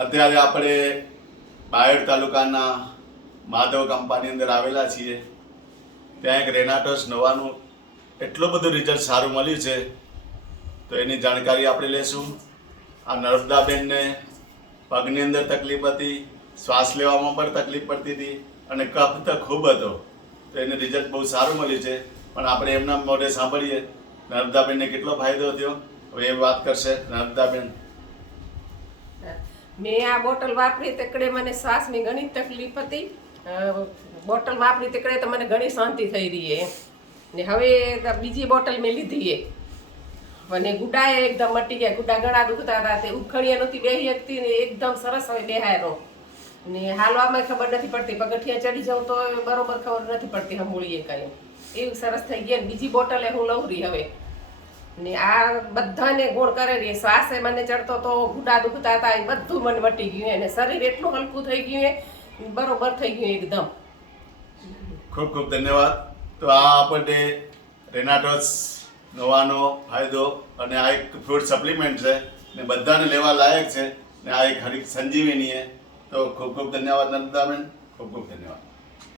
અત્યારે આપણે બાયડ તાલુકાના માધવ કંપાની અંદર આવેલા છીએ. ત્યાં એક રેનાટસ નવાનું એટલું બધું રિઝલ્ટ સારું મળ્યું છે. તો એની જાણકારી આપણે લેશું. આ નર્મદાબેનને પગની અંદર તકલીફ હતી, શ્વાસ લેવામાં પણ તકલીફ પડતી હતી અને કફ તો ખૂબ હતો. તો એને રિઝલ્ટ બહુ સારું મળ્યું છે. પણ આપણે એમના મોઢે સાંભળીએ, નર્મદાબેનને કેટલો ફાયદો થયો? હવે એ વાત કરશે નર્મદાબેન. મેં આ બોટલ વાપરી તકડે મને શ્વાસની ઘણી તકલીફ હતી. બોટલ વાપરી તકડે તો મને ઘણી શાંતિ થઈ રહી છે. ને હવે બીજી બોટલ મેં લીધી એ અને ગુડાએ એકદમ મટી ગયા. ગુડા ઘણા દુખતા હતા. તે ઉખણીએ નહોતી બેહી શકતી ને એકદમ સરસ હવે બેહાયરો. ને હાલવામાં ખબર નથી પડતી. પગથિયા ચડી જાઉં તો બરોબર ખબર નથી પડતી. હમૂળીએ કાંઈ. એવું સરસ થઈ ગયા બીજી બોટલે હું લઉં રહી હવે. ને આ બધાને ગુણ કરેલી શ્વાસે મને ચડતો તો ગુડા દુખતા હતા, એ બધું મને વટી ગયું અને શરીર એટલું હલકું થઈ ગયું બરોબર થઈ ગયું એકદમ. ખૂબ ખૂબ ધન્યવાદ. તો આ આપણને રેનાટોસ નવાનો ફાયદો અને આ એક ફ્રૂટ સપ્લિમેન્ટ છે ને બધાને લેવા લાયક છે ને આ એક હરી સંજીવની છે. તો ખૂબ ખૂબ ધન્યવાદ નંદાબેન ખૂબ ખૂબ ધન્યવાદ.